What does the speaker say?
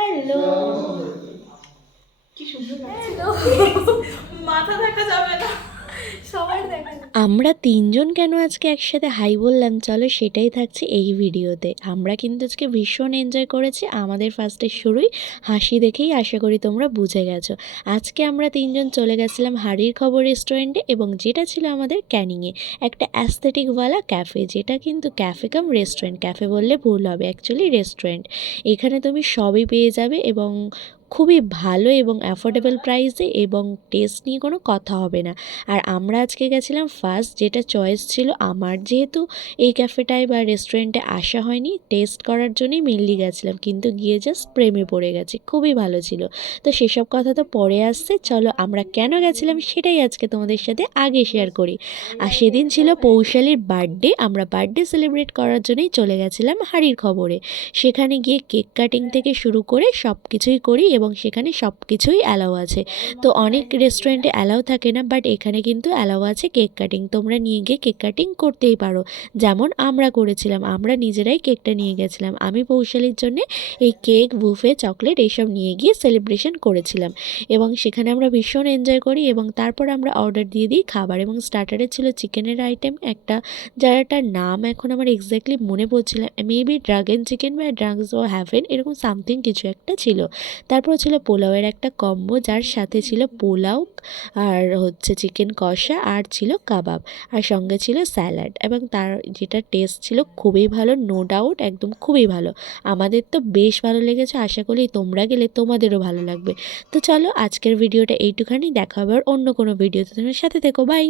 Hello, কি সুন্দর লাগছে। মাথা দেখা যাবে না, সবাই দেখা যাবে। আমরা তিনজন কেন আজকে একসাথে হাই বললাম, চলো সেটাই থাকছে এই ভিডিওতে। আমরা কিন্তু আজকে ভীষণ এনজয় করেছি। আমাদের ফার্স্টের শুরুই হাসি দেখেই আশা করি তোমরা বুঝে গেছো। আজকে আমরা তিনজন চলে গেছিলাম হাড়ির খবর রেস্টুরেন্টে, এবং যেটা ছিল আমাদের ক্যানিংয়ে একটা অ্যাস্থেটিকওয়ালা ক্যাফে, যেটা কিন্তু ক্যাফে কাম রেস্টুরেন্ট, ক্যাফে বললে ভুল হবে, অ্যাকচুয়ালি রেস্টুরেন্ট। এখানে তুমি সবই পেয়ে যাবে এবং খুবই ভালো এবং অ্যাফোর্ডেবল প্রাইসে, এবং টেস্ট নিয়ে কোনো কথা হবে না। আর আমরা আজকে গেছিলাম ফার্স্ট, যেটা চয়েস ছিল আমার, যেহেতু এই ক্যাফেটায় বা রেস্টুরেন্টে আসা হয়নি, টেস্ট করার জন্যই মেনলি গেছিলাম, কিন্তু গিয়ে জাস্ট প্রেমে পড়ে গেছি, খুবই ভালো ছিল। তো সেসব কথা তো পরে আসছে, চলো আমরা কেন গেছিলাম সেটাই আজকে তোমাদের সাথে আগে শেয়ার করি। আর সেদিন ছিল পৌশালীর বার্থডে, আমরা বার্থডে সেলিব্রেট করার জন্যই চলে গেছিলাম হাড়ির খবরে। সেখানে গিয়ে কেক কাটিং থেকে শুরু করে সব কিছুই করি, এবং সেখানে সব কিছুই অ্যালাউ আছে। তো অনেক রেস্টুরেন্টে অ্যালাউ থাকে না, বাট এখানে কিন্তু অ্যালাউ আছে কেক কাটিং। তোমরা নিয়ে গিয়ে কেক কাটিং করতেই পারো, যেমন আমরা করেছিলাম। আমরা নিজেরাই কেকটা নিয়ে গেছিলাম। আমি পৌশালীর জন্যে এই কেক, বুফে, চকলেট এইসব নিয়ে গিয়ে সেলিব্রেশন করেছিলাম, এবং সেখানে আমরা ভীষণ এনজয় করি। এবং তারপর আমরা অর্ডার দিয়ে দিই খাবার, এবং স্টার্টারে ছিল চিকেনের আইটেম একটা, যারটার নাম এখন আমার এক্স্যাক্টলি মনে পড়ছিল না, মেবি ড্রাগন চিকেন বা ড্রাগস ও হ্যাভেন এরকম সামথিং কিছু একটা ছিল। তারপর ছিল পোলাওয়ের একটা কম্বো, যার সাথে ছিল পোলাও আর হচ্ছে চিকেন কষা, আর ছিল কাবাব, আর সঙ্গে ছিল স্যালাড, এবং তার যেটা টেস্ট ছিল খুবই ভালো, নো ডাউট, একদম খুবই ভালো। আমাদের তো বেশ ভালো লেগেছে, আশা করি তোমরা গেলে তোমাদেরও ভালো লাগবে। তো চলো আজকের ভিডিওটা এইটুখানি, দেখা হবে আর অন্য কোনো ভিডিওতে। তোমার সাথে থেকো, বাই।